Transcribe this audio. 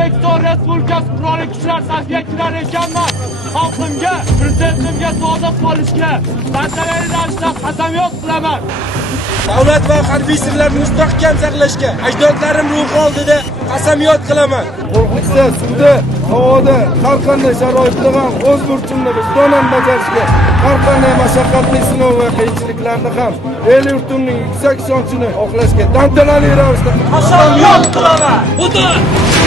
O'zbekiston Respublikasi Qurolli Kuchlar safiga kirar ekanman. Xalqimga, prezidentimga sodiq qolishga tantanali ravishda qasamyod qilaman. davlat va harbiy sirlarni mustahkam saqlashga ajdodlarim ruhi oldida qasamyod qilaman qo'rqitsa suvda havoda har qanday sharoitda ham o'z burchimni vijdonan bajarishga har qanday mashaqqatli sinov va qiyinchiliklarni ham el yurtimning yuksak ishonchini oqlashga tantanali ravishda Qasamyod qilaman. Budur!